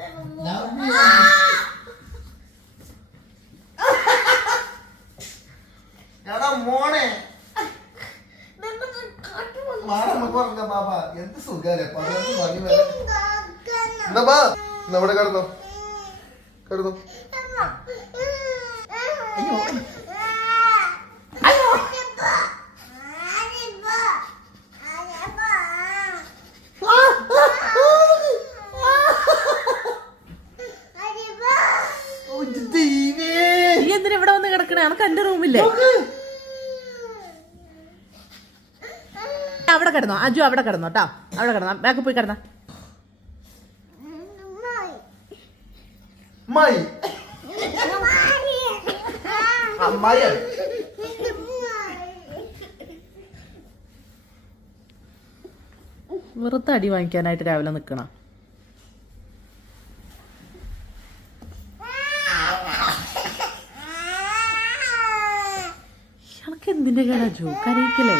Love you. എടാ മോണെ മാറന്ന് പറഞ്ഞ ബാബ എന്ത് സുഖാലേ പകർന്ന് മതി എന്നാ ബാ? നമ്മുടെ കിടന്നോ? കിടന്നോ? അയ്യോ വന്ന് അനക്ക് എന്റെ റൂമില്ലേ? അവിടെ കിടന്നോ. അജു അവിടെ കിടന്നോ കേട്ടോ അവിടെ കിടന്നോ. ബാക്കി പോയി കിടന്ന. വെറുതെ അടി വാങ്ങിക്കാനായിട്ട് രാവിലെ നിൽക്കണം എന്തിന്റെ കേടാ കരയിക്കലേ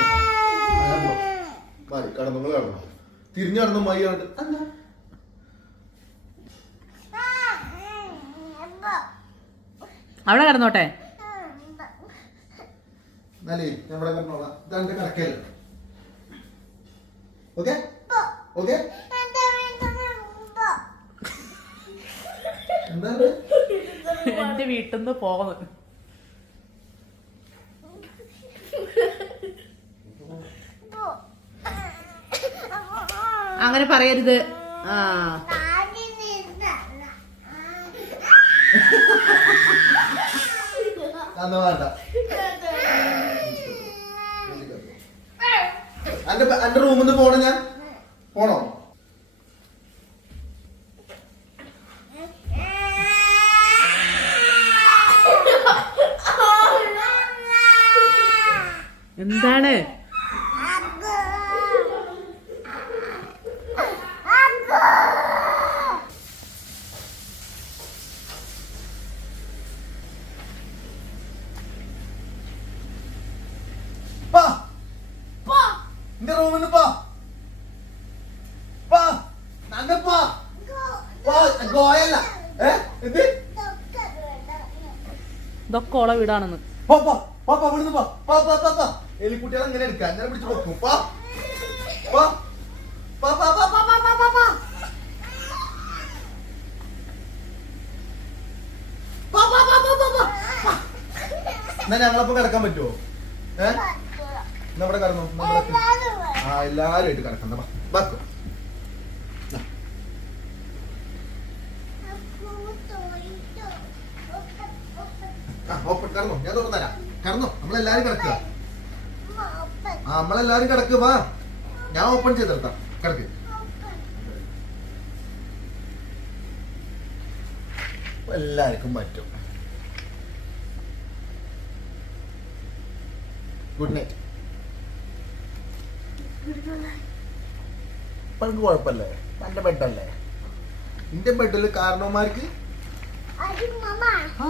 തിരിഞ്ഞു മയ്യാണ്ട് അവിടെ കടന്നോട്ടെ. എന്റെ വീട്ടിൽ നിന്ന് പോകുന്നു അങ്ങനെ പറയരുത്. ആ. അന്റെ അന്റെ റൂമിൽ നിന്ന് പോണോ ഞാൻ? പോണോ? എന്താണ്? എന്റെ റൂമിൽ പാ പാ നന്ന പാ പാ ഗോയല്ല ഏ എന്ത് ഇതൊക്കെ ഓളെ വീടാണെന്ന് പാ പാ പാ പാ ഇവിടുന്ന് പാ പാ പാ പാ പാ എലിക്കുട്ടികളെ അങ്ങനെ എടുക്കാം അങ്ങനെ പിടിച്ച് വെക്കും പാ പാ പാ പാ പാ പാ പാ എന്നാ ഞങ്ങളപ്പം കിടക്കാൻ പറ്റുമോ ഏ നമ്മുടെ കറന്നു ആ എല്ലാരും ആയിട്ട് കറക്കണ്ട ബാക്കു കറന്നു ഞാൻ തുറന്നു തരാം. കറന്നു നമ്മളെല്ലാരും കിടക്കുക ആ നമ്മളെല്ലാരും കിടക്കുക വാ. ഞാൻ ഓപ്പൺ ചെയ്തെടുത്താം കിടക്ക്. എല്ലാവർക്കും പറ്റും. Good night. ഇപ്പൊ എനിക്ക് കുഴപ്പമില്ലേ? എന്റെ ബെഡല്ലേ? നിന്റെ ബെഡിൽ കാരണവന്മാർക്ക്? ആ.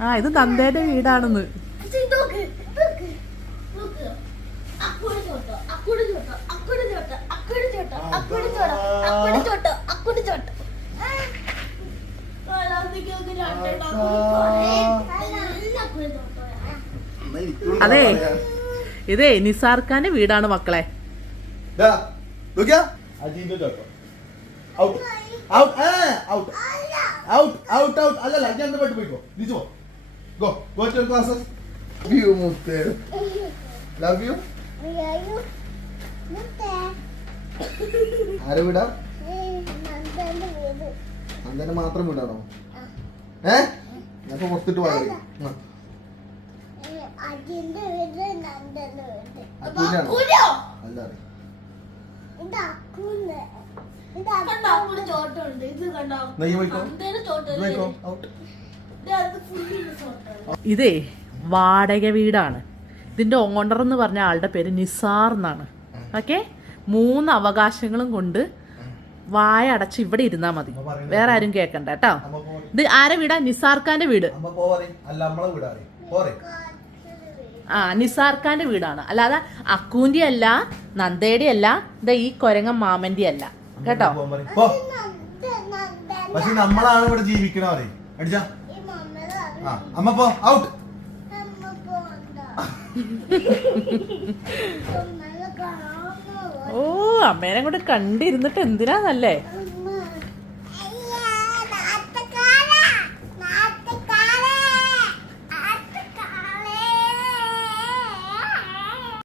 ആ. ഇത് നന്ദേന്റെ വീടാണെന്ന്. അതെ. ഇതേ നിസാർ ഖാന്റെ വീടാണ് മക്കളെ. ആരെ മാത്രം വീടാണോ? ഏ? ഞാൻ പുറത്തിട്ട് പറയാം ഇതേ വാടക വീടാണ്. ഇതിന്റെ ഓണർ എന്ന് പറഞ്ഞ ആളുടെ പേര് നിസാർ എന്നാണ്. ഓക്കെ? മൂന്ന് അവകാശങ്ങളും കൊണ്ട് വായ അടച്ച് ഇവിടെ ഇരുന്നാ മതി. വേറെ ആരും കേക്കണ്ട കേട്ടോ? ഇത് ആരെ വീടാ? നിസാർഖാന്റെ വീട്. ആ നിസാർക്കാന്റെ വീടാണ്. അല്ലാതെ അക്കൂന്റെ അല്ല നന്ദയുടെ അല്ല ഇതാ ഈ കൊരങ്ങൻ മാമന്റെ അല്ല. കേട്ടോ? പക്ഷെ നമ്മളാണ് ഇവിടെ ജീവിക്കണ പറയും അമ്മ പോ ഔട്ട് ഓ അമ്മേനെ കൂടെ കണ്ടിരുന്നിട്ട് എന്തിനാന്നല്ലേ.